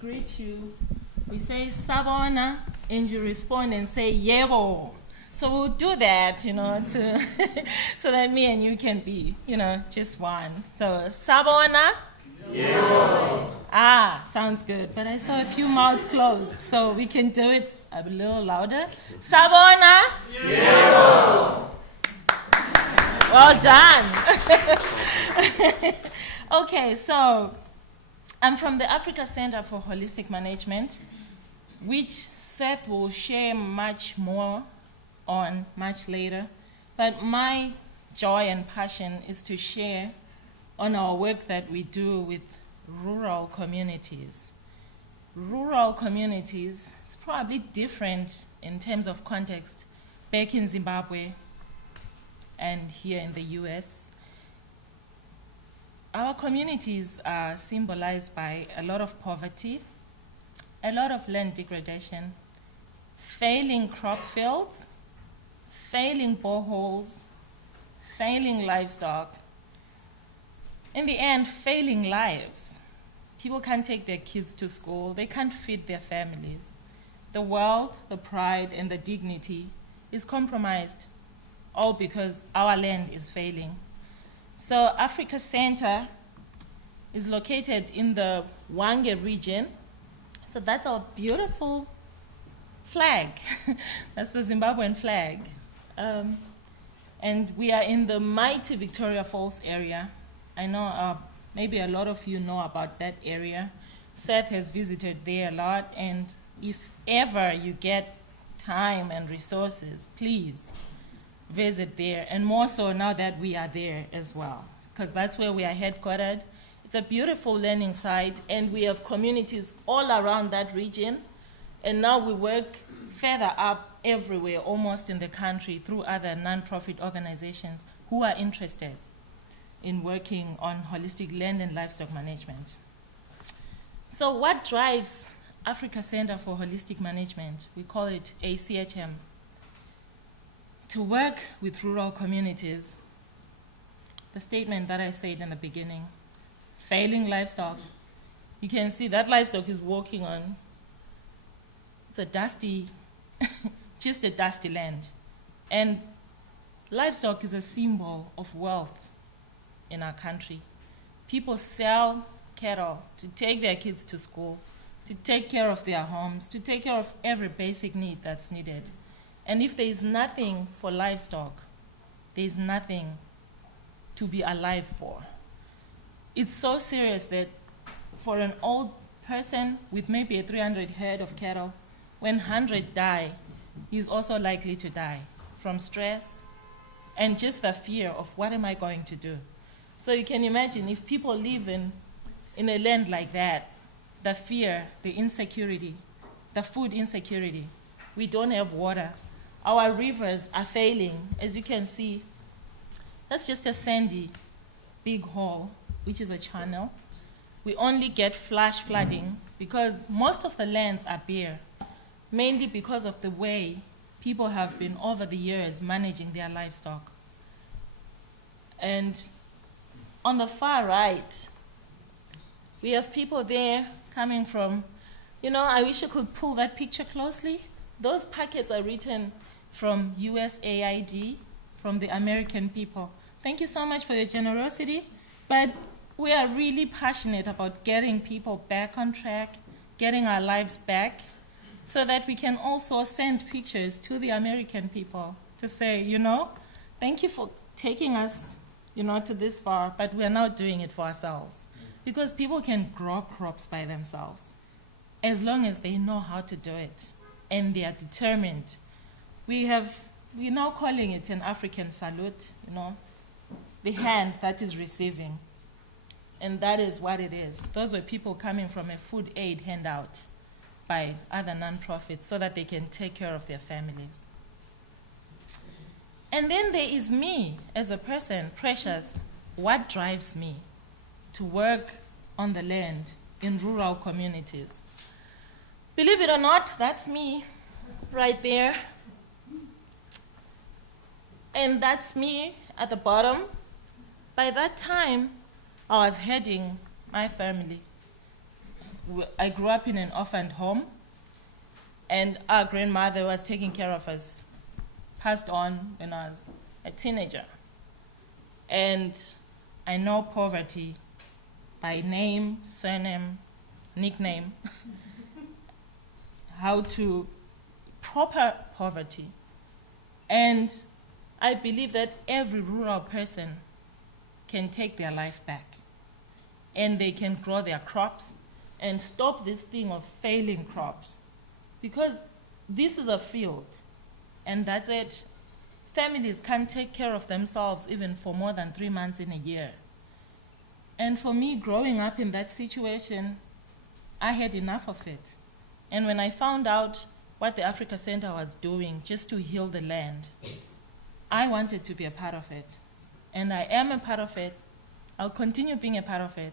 greet you, we say sabona, and you respond and say yebo. So we'll do that, to so that me and you can be, just one. So sabona. Yebo. Ah, sounds good. But I saw a few mouths closed, so we can do it a little louder. Sabona. Yebo. Well done. Okay, so I'm from the Africa Center for Holistic Management, which Seth will share much more on much later. But my joy and passion is to share on our work that we do with rural communities. Rural communities, it's probably different in terms of context back in Zimbabwe and here in the US. Our communities are symbolized by a lot of poverty, a lot of land degradation, failing crop fields, failing boreholes, failing livestock, in the end, failing lives. People can't take their kids to school, they can't feed their families. The wealth, the pride, and the dignity is compromised, all because our land is failing. So Africa Center is located in the Hwange region. So that's our beautiful flag. That's the Zimbabwean flag. And we are in the mighty Victoria Falls area. I know maybe a lot of you know about that area. Seth has visited there a lot, and if ever you get time and resources, please visit there, and more so now that we are there as well, because that's where we are headquartered. It's a beautiful learning site, and we have communities all around that region, and now we work further up everywhere, almost in the country, through other non-profit organizations who are interested in working on holistic land and livestock management. So what drives Africa Center for Holistic Management? We call it ACHM. To work with rural communities, the statement that I said in the beginning, failing livestock. You can see that livestock is walking on, it's a dusty, just a dusty land. And livestock is a symbol of wealth in our country. People sell cattle to take their kids to school, to take care of their homes, to take care of every basic need that's needed. And if there is nothing for livestock, there is nothing to be alive for. It's so serious that for an old person with maybe 300 head of cattle, when 100 die, he's also likely to die from stress and just the fear of what am I going to do. So you can imagine if people live in a land like that, the fear, the insecurity, the food insecurity, we don't have water. Our rivers are failing. As you can see, that's just a sandy big hole, which is a channel. We only get flash flooding because most of the lands are bare, mainly because of the way people have been over the years managing their livestock. And on the far right, we have people there coming from, I wish I could pull that picture closely. Those packets are written from USAID, from the American people. Thank you so much for your generosity, but we are really passionate about getting people back on track, getting our lives back, so that we can also send pictures to the American people to say, thank you for taking us, to this far, but we're now doing it for ourselves. Because people can grow crops by themselves, as long as they know how to do it, and they are determined. We're now calling it an African salute, the hand that is receiving. And that is what it is. Those were people coming from a food aid handout by other non-profits so that they can take care of their families. And then there is me as a person, Precious. What drives me to work on the land in rural communities? Believe it or not, that's me right there. And that's me at the bottom. By that time, I was heading my family. I grew up in an orphaned home, and our grandmother was taking care of us, passed on when I was a teenager. And I know poverty by name, surname, nickname, how to proper poverty. And I believe that every rural person can take their life back, and they can grow their crops and stop this thing of failing crops, because this is a field, and that's it. Families can't take care of themselves even for more than 3 months in a year. And for me, growing up in that situation, I had enough of it. And when I found out what the Africa Center was doing just to heal the land, I wanted to be a part of it. And I am a part of it. I'll continue being a part of it.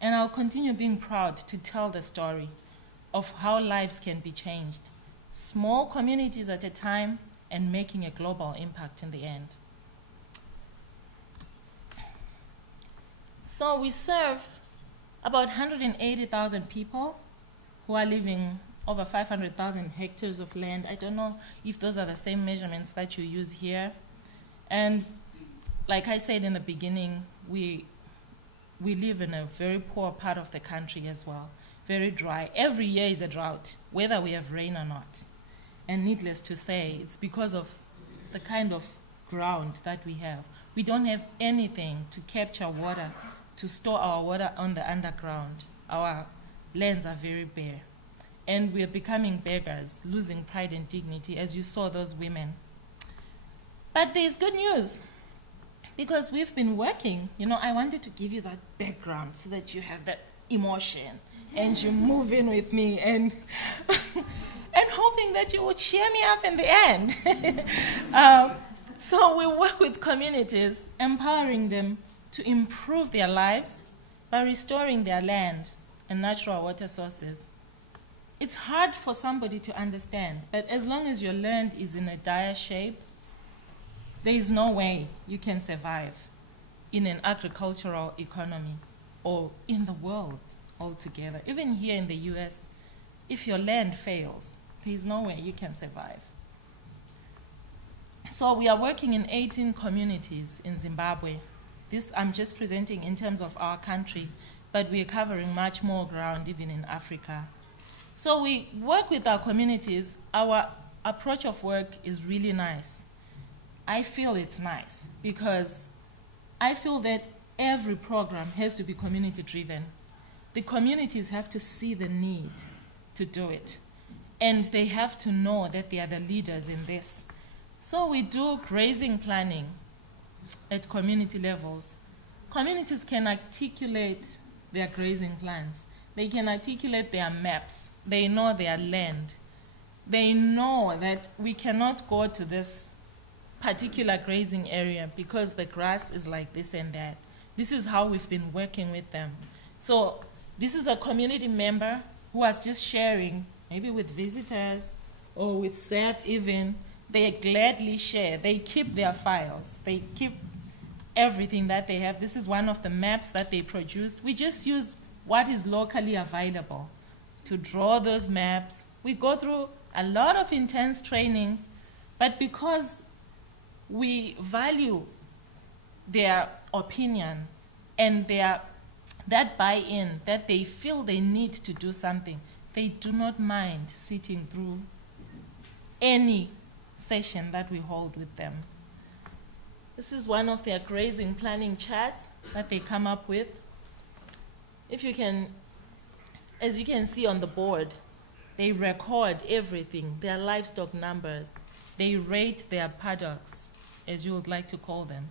And I'll continue being proud to tell the story of how lives can be changed, small communities at a time, and making a global impact in the end. So we serve about 180,000 people who are living over 500,000 hectares of land. I don't know if those are the same measurements that you use here. And like I said in the beginning, we live in a very poor part of the country as well, very dry. Every year is a drought, whether we have rain or not. And needless to say, it's because of the kind of ground that we have. We don't have anything to capture water, to store our water on the underground. Our lands are very bare. And we're becoming beggars, losing pride and dignity, as you saw those women. But there's good news, because we've been working. You know, I wanted to give you that background so that you have that emotion and you move in with me, and and hoping that you will cheer me up in the end. So we work with communities, empowering them to improve their lives by restoring their land and natural water sources. It's hard for somebody to understand, but as long as your land is in a dire shape, there is no way you can survive in an agricultural economy or in the world altogether. Even here in the US, if your land fails, there is no way you can survive. So we are working in 18 communities in Zimbabwe. This I'm just presenting in terms of our country, but we are covering much more ground even in Africa. So we work with our communities. Our approach of work is really nice. I feel it's nice because I feel that every program has to be community driven. The communities have to see the need to do it, and they have to know that they are the leaders in this. So we do grazing planning at community levels. Communities can articulate their grazing plans. They can articulate their maps. They know their land. They know that we cannot go to this particular grazing area because the grass is like this and that. This is how we've been working with them. So this is a community member who was just sharing, maybe with visitors or with Seth even. They gladly share. They keep their files. They keep everything that they have. This is one of the maps that they produced. We just use what is locally available to draw those maps. We go through a lot of intense trainings, but because we value their opinion and that buy-in, that they feel they need to do something, they do not mind sitting through any session that we hold with them. This is one of their grazing planning charts that they come up with. If you can, as you can see on the board, they record everything, their livestock numbers. They rate their paddocks, as you would like to call them.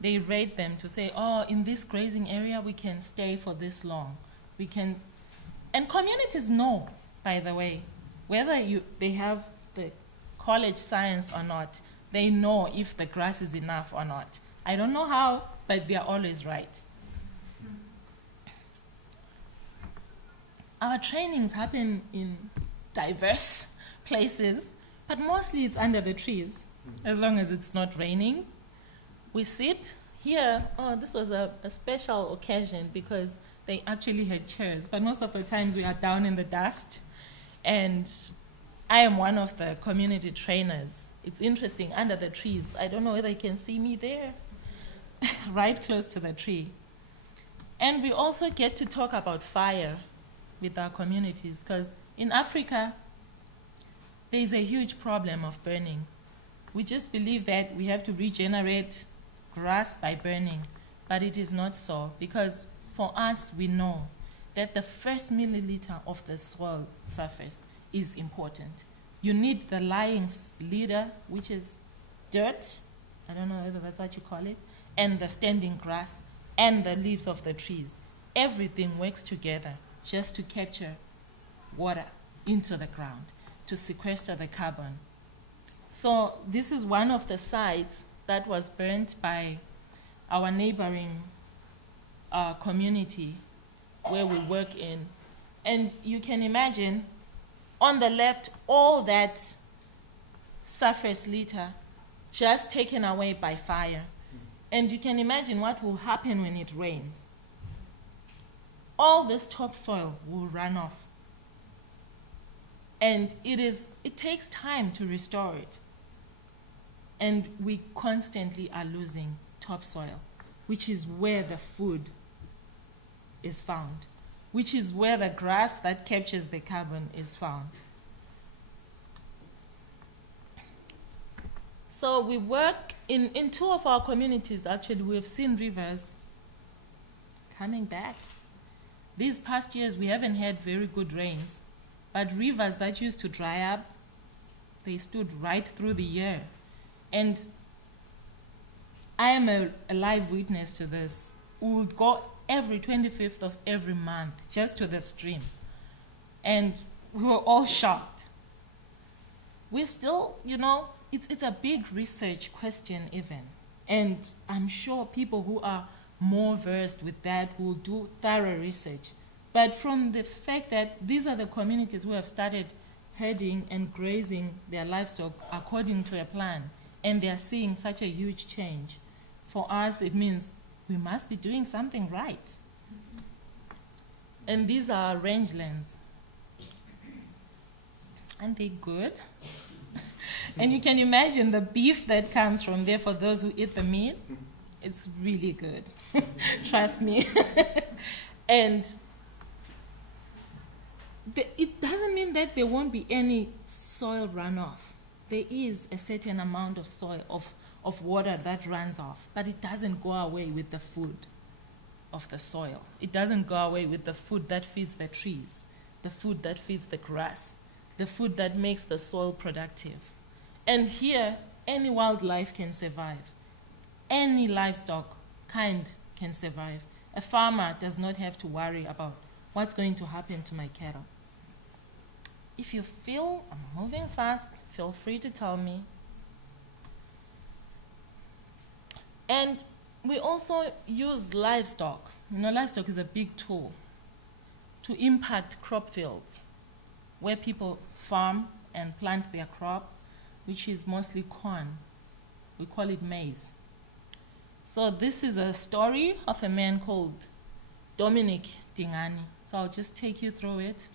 They rate them to say, oh, in this grazing area, we can stay for this long. We can, and communities know, by the way, whether they have the college science or not, they know if the grass is enough or not. I don't know how, but they're always right. Our trainings happen in diverse places, but mostly it's under the trees, as long as it's not raining. We sit here. Oh, this was a special occasion because they actually had chairs, but most of the times we are down in the dust. And I am one of the community trainers. It's interesting, under the trees. I don't know whether you can see me there, right close to the tree. And we also get to talk about fire with our communities, because in Africa, there is a huge problem of burning. We just believe that we have to regenerate grass by burning, but it is not so, because for us, we know that the first milliliter of the soil surface is important. You need the lying leader, which is dirt, I don't know whether that's what you call it, and the standing grass, and the leaves of the trees. Everything works together just to capture water into the ground, to sequester the carbon. So this is one of the sites that was burnt by our neighboring community where we work in. And you can imagine, on the left, all that surface litter just taken away by fire. And you can imagine what will happen when it rains. All this topsoil will run off. And it takes time to restore it. And we constantly are losing topsoil, which is where the food is found, which is where the grass that captures the carbon is found. So we work in two of our communities, actually, we have seen rivers coming back. These past years, we haven't had very good rains, but rivers that used to dry up, they stood right through the year. And I am a live witness to this. We would go every 25th of every month just to the stream. And we were all shocked. We're still, it's a big research question even. And I'm sure people who are more versed with that will do thorough research. But from the fact that these are the communities who have started herding and grazing their livestock according to a plan, and they are seeing such a huge change, for us it means we must be doing something right. And these are rangelands. Aren't they good? And you can imagine the beef that comes from there for those who eat the meat. It's really good. Trust me. And it doesn't mean that there won't be any soil runoff. There is a certain amount of soil, of water that runs off, but it doesn't go away with the food of the soil. It doesn't go away with the food that feeds the trees, the food that feeds the grass, the food that makes the soil productive. And here, any wildlife can survive. Any livestock kind can survive. A farmer does not have to worry about what's going to happen to my cattle. If you feel I'm moving fast, feel free to tell me. And we also use livestock. Livestock is a big tool to impact crop fields where people farm and plant their crop, which is mostly corn. We call it maize. So this is a story of a man called Dominic Dingani. So I'll just take you through it.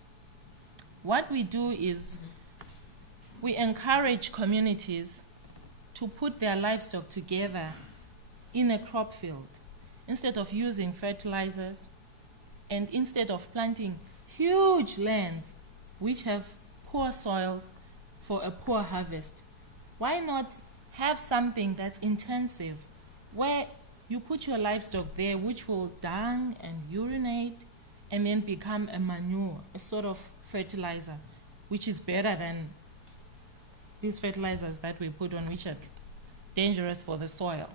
What we do is we encourage communities to put their livestock together in a crop field instead of using fertilizers and instead of planting huge lands which have poor soils for a poor harvest. Why not have something that's intensive where you put your livestock there which will dung and urinate and then become a manure, a sort of fertilizer, which is better than these fertilizers that we put on, which are dangerous for the soil.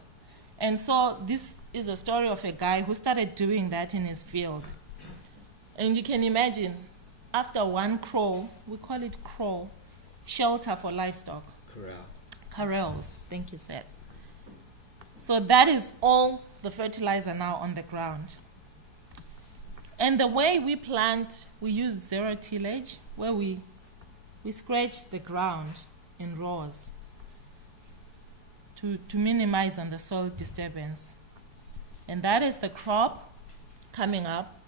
And so this is a story of a guy who started doing that in his field. And you can imagine, after one crow, we call it crow, shelter for livestock. Corrals, thank you, Seth. So that is all the fertilizer now on the ground. And the way we plant, we use zero tillage, where we scratch the ground in rows to minimize on the soil disturbance. And that is the crop coming up.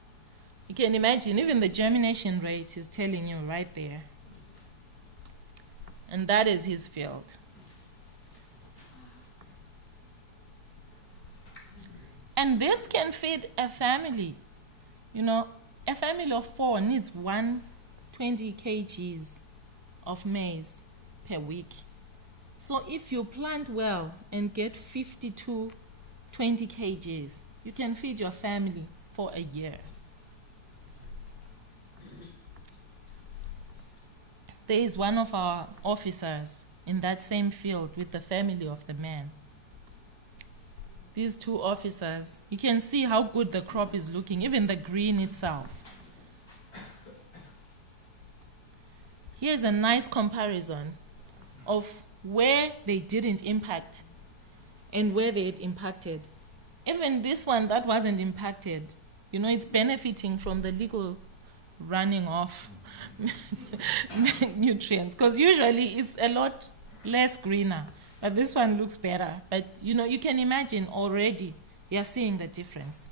You can imagine, even the germination rate is telling you right there. And that is his field. And this can feed a family. You know, a family of 4 needs 120 kgs of maize per week. So if you plant well and get 50 to 20 kgs, you can feed your family for a year. There is one of our officers in that same field with the family of the man. These 2 officers, you can see how good the crop is looking, even the green itself. Here's a nice comparison of where they didn't impact and where they had impacted. Even this one that wasn't impacted, you know, it's benefiting from the legal running off nutrients, because usually it's a lot less greener, but this one looks better. But you know, you can imagine already you're seeing the difference.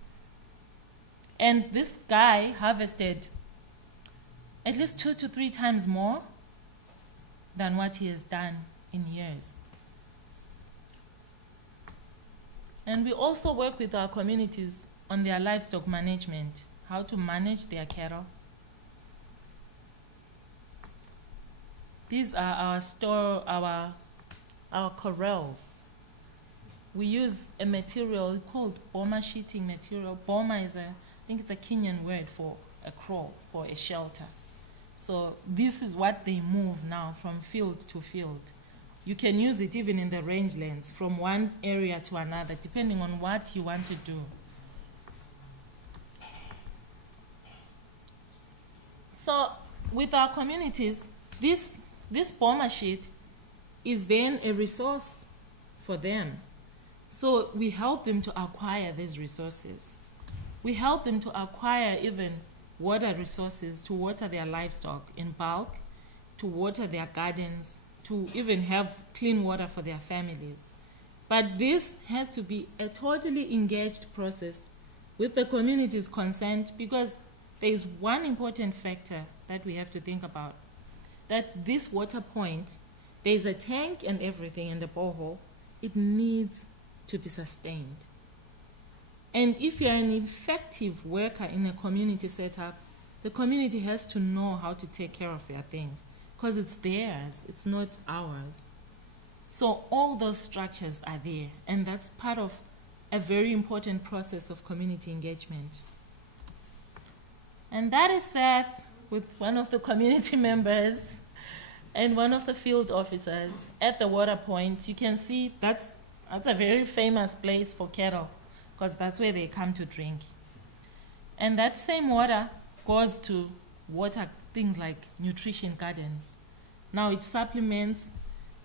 And this guy harvested at least 2 to 3 times more than what he has done in years. And we also work with our communities on their livestock management, how to manage their cattle. These are our corrals. We use a material called boma sheeting material. Boma is I think it's a Kenyan word for a kraal, for a shelter. So this is what they move now from field to field. You can use it even in the rangelands, from one area to another, depending on what you want to do. So with our communities, this boma sheet is then a resource for them. So we help them to acquire these resources. We help them to acquire even water resources to water their livestock in bulk, to water their gardens, to even have clean water for their families. But this has to be a totally engaged process with the community's consent, because there is one important factor that we have to think about, that this water point, there is a tank and everything and a borehole, it needs to be sustained. And if you're an effective worker in a community setup, the community has to know how to take care of their things, because it's theirs, it's not ours. So all those structures are there, and that's part of a very important process of community engagement. And that is Seth with one of the community members and one of the field officers at the water point. You can see that's a very famous place for cattle, because that's where they come to drink. And that same water goes to water things like nutrition gardens. Now it supplements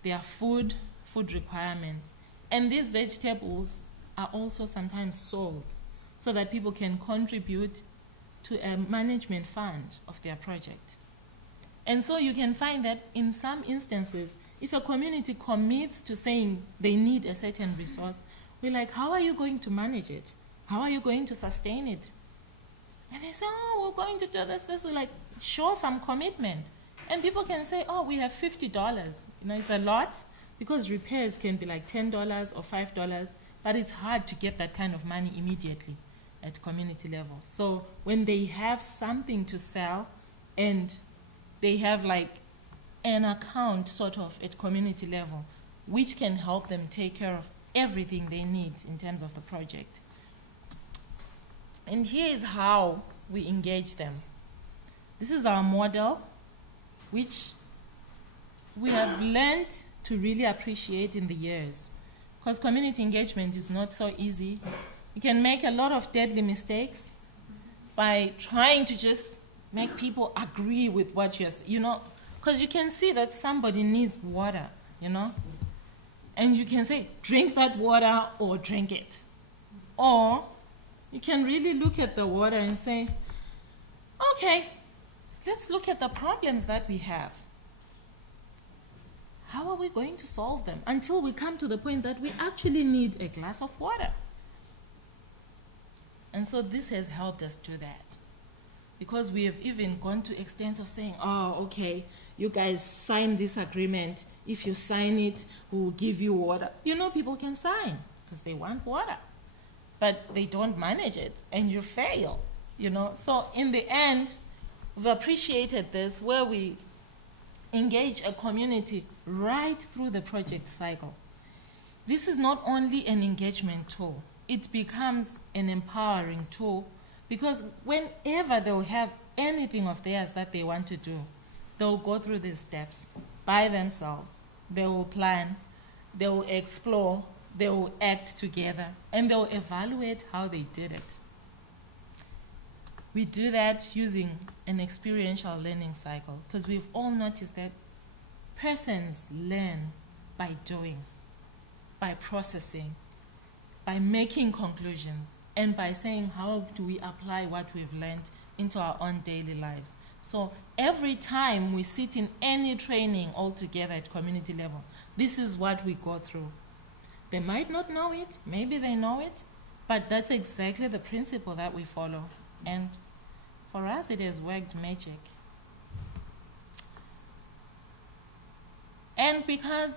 their food requirements. And these vegetables are also sometimes sold so that people can contribute to a management fund of their project. And so you can find that in some instances, if a community commits to saying they need a certain resource, we're like, how are you going to manage it? How are you going to sustain it? And they say, oh, we're going to do this. We're like, show some commitment. And people can say, oh, we have $50. You know, it's a lot, because repairs can be like $10 or $5, but it's hard to get that kind of money immediately at community level. So when they have something to sell and they have like an account sort of at community level, which can help them take care of everything they need in terms of the project. And here is how we engage them. This is our model, which we have learned to really appreciate in the years, because community engagement is not so easy. You can make a lot of deadly mistakes by trying to just make people agree with what you're, you know, because you can see that somebody needs water, you know, and you can say, drink that water or drink it. Or you can really look at the water and say, okay, let's look at the problems that we have. How are we going to solve them until we come to the point that we actually need a glass of water? And so this has helped us do that. because we have even gone to extents of saying, oh, okay, you guys sign this agreement. If you sign it, we'll give you water. You know, people can sign because they want water, but they don't manage it, and you fail, you know. So in the end, we've appreciated this, where we engage a community right through the project cycle. This is not only an engagement tool, it becomes an empowering tool, because whenever they'll have anything of theirs that they want to do, they'll go through these steps by themselves. They will plan, they will explore, they will act together, and they'll evaluate how they did it. We do that using an experiential learning cycle, because we've all noticed that persons learn by doing, by processing, by making conclusions, and by saying, how do we apply what we've learned into our own daily lives? So every time we sit in any training all together at community level, this is what we go through. They might not know it, maybe they know it, but that's exactly the principle that we follow. And for us, it has worked magic. And because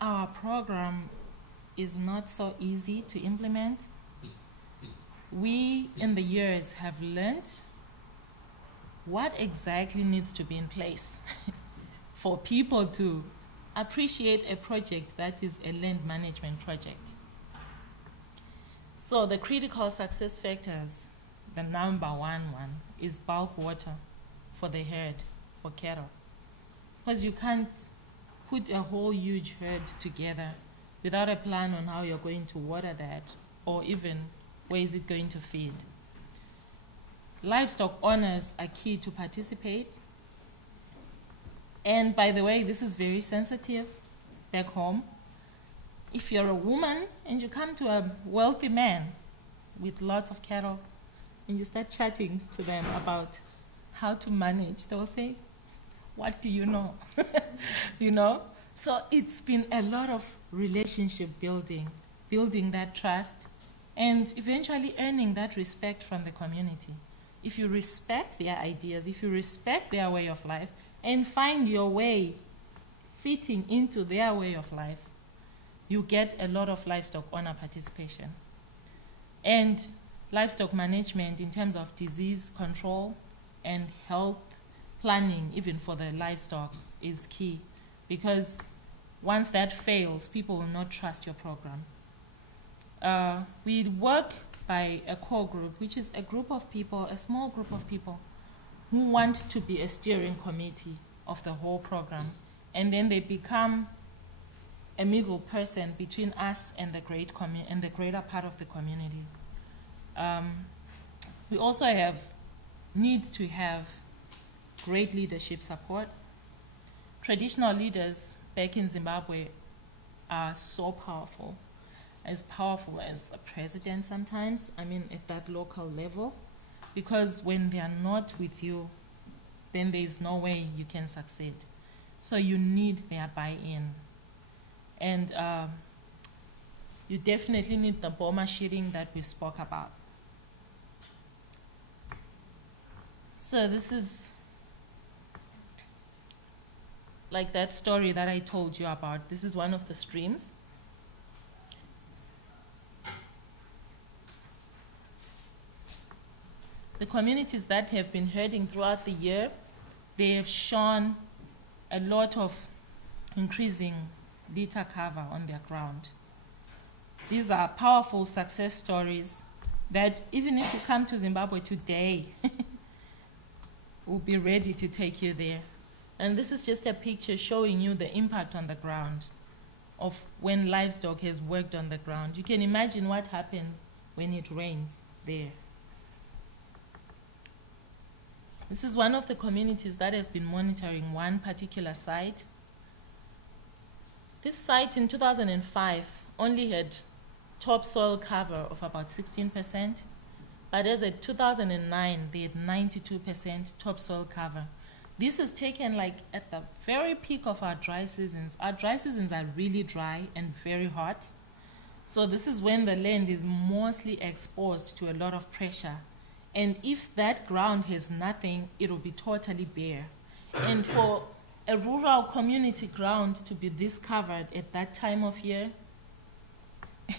our program is not so easy to implement, we in the years have learned what exactly needs to be in place for people to appreciate a project that is a land management project. So the critical success factors, the number one is bulk water for the herd, for cattle. Because you can't put a whole huge herd together without a plan on how you're going to water that, or even where is it going to feed. Livestock owners are key to participate. And by the way, this is very sensitive back home. If you're a woman and you come to a wealthy man with lots of cattle and you start chatting to them about how to manage, they'll say, what do you know? You know? So it's been a lot of relationship building, building that trust, and eventually earning that respect from the community. If you respect their ideas, if you respect their way of life, and find your way fitting into their way of life, you get a lot of livestock owner participation. And livestock management in terms of disease control and health planning, even for the livestock, is key, because once that fails, people will not trust your program. We work by a core group, which is a group of people, a small group of people who want to be a steering committee of the whole program, and then they become a middle person between us and the greater part of the community. We also need to have great leadership support. Traditional leaders back in Zimbabwe are so powerful, as powerful as a president sometimes, I mean at that local level, because when they are not with you, then there is no way you can succeed. So you need their buy-in. And you definitely need the boma shearing that we spoke about. So this is like that story that I told you about. This is one of the streams. The communities that have been herding throughout the year, they have shown a lot of increasing litter cover on their ground. These are powerful success stories that even if you come to Zimbabwe today, we'll be ready to take you there. And this is just a picture showing you the impact on the ground of when livestock has worked on the ground. You can imagine what happens when it rains there. This is one of the communities that has been monitoring one particular site. This site in 2005 only had topsoil cover of about 16%, but as of 2009, they had 92% topsoil cover. This is taken like at the very peak of our dry seasons. Our dry seasons are really dry and very hot. So this is when the land is mostly exposed to a lot of pressure And if that ground has nothing, it will be totally bare. And for a rural community ground to be this covered at that time of year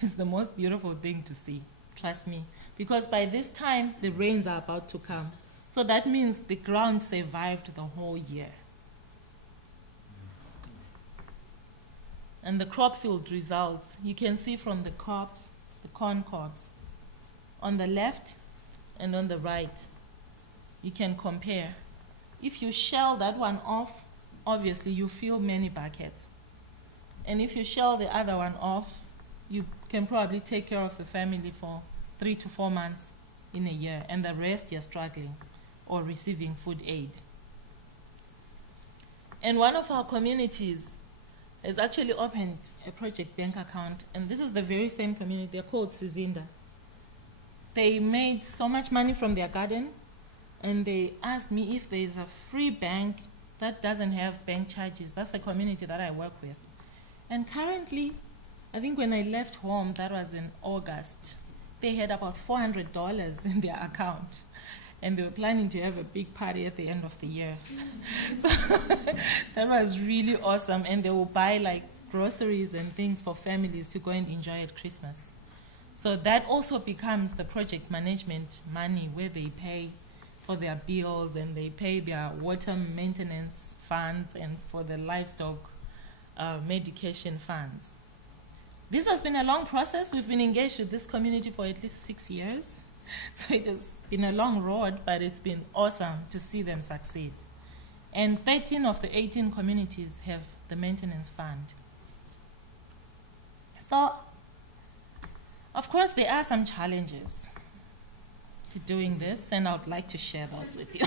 is the most beautiful thing to see, trust me. Because by this time, the rains are about to come. So that means the ground survived the whole year. And the crop field results, you can see from the cobs, the corn cobs, on the left and on the right. You can compare. If you shell that one off, obviously you fill many buckets. And if you shell the other one off, you can probably take care of the family for 3 to 4 months in a year, and the rest you're struggling or receiving food aid. And one of our communities has actually opened a project bank account, and this is the very same community. They're called Sizinda. They made so much money from their garden, and they asked me if there's a free bank that doesn't have bank charges. That's a community that I work with. And currently, I think when I left home, that was in August, they had about $400 in their account. And they were planning to have a big party at the end of the year. So that was really awesome. And they will buy like groceries and things for families to go and enjoy at Christmas. So that also becomes the project management money, where they pay for their bills and they pay their water maintenance funds and for the livestock medication funds. This has been a long process. We've been engaged with this community for at least 6 years. So it has been a long road, but it's been awesome to see them succeed. And 13 of the 18 communities have the maintenance fund. So, of course, there are some challenges to doing this, and I would like to share those with you,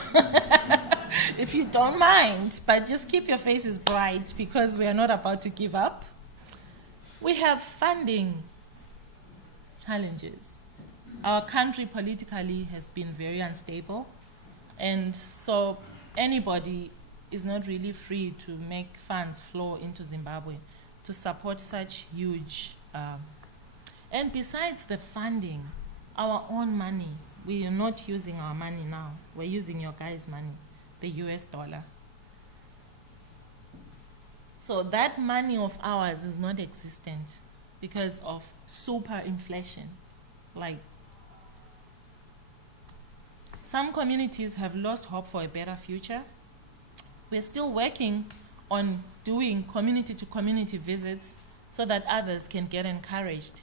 if you don't mind. But just keep your faces bright, because we are not about to give up. We have funding challenges. Our country politically has been very unstable, and so anybody is not really free to make funds flow into Zimbabwe to support such huge. And besides the funding, our own money, we are not using our money now. We're using your guys' money, the US dollar. So that money of ours is not existent because of super inflation. Like, some communities have lost hope for a better future. We're still working on doing community-to-community visits so that others can get encouraged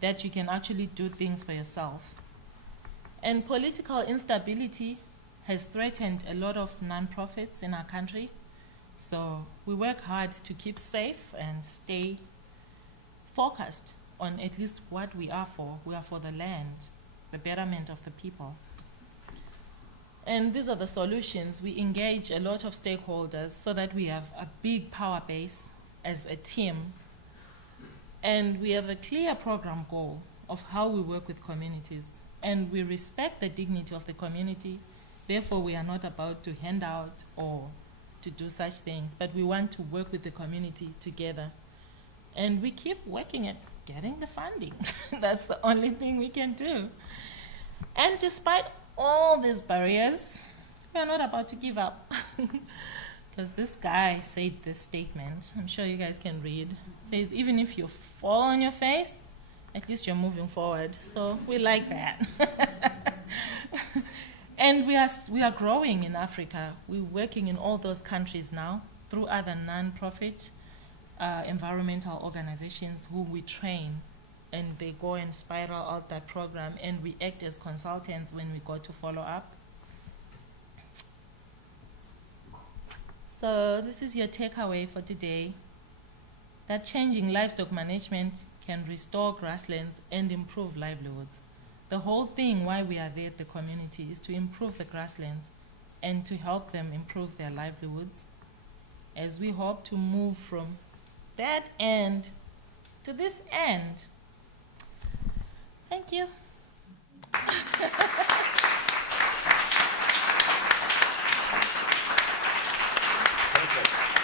that you can actually do things for yourself. And political instability has threatened a lot of nonprofits in our country. So we work hard to keep safe and stay focused on at least what we are for. We are for the land, the betterment of the people. And these are the solutions. We engage a lot of stakeholders so that we have a big power base as a team. And we have a clear program goal of how we work with communities. And we respect the dignity of the community. Therefore, we are not about to hand out or to do such things, but we want to work with the community together. And we keep working at getting the funding. That's the only thing we can do. And despite all these barriers, we are not about to give up. Because this guy said this statement, I'm sure you guys can read, says, even if you fall on your face, at least you're moving forward. So we like that. And we are growing in Africa. We're working in all those countries now through other non-profit environmental organizations who we train, and they go and spiral out that program, and we act as consultants when we go to follow up. So this is your takeaway for today, that changing livestock management can restore grasslands and improve livelihoods. The whole thing why we are there at the community is to improve the grasslands and to help them improve their livelihoods, as we hope to move from that end to this end. Thank you. Perfect.